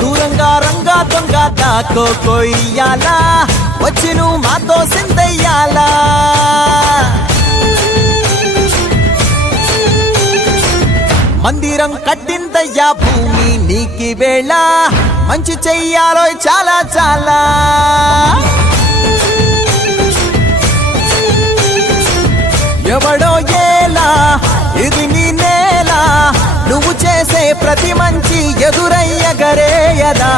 దూరంగా రంగా దొంగ దాకో కొయ్యాలా వచ్చి నువ్వు మాతో సిందయ్యాలా మందిరం కట్టిందయ్యా భూమి నీకి వేళ మంచి చెయ్యాలో చాలా చాలా ఎవడో ఏలా ఇది నీ నేల నువ్వు చేసే ప్రతి మంచి ఎదురయ్యగరేయదా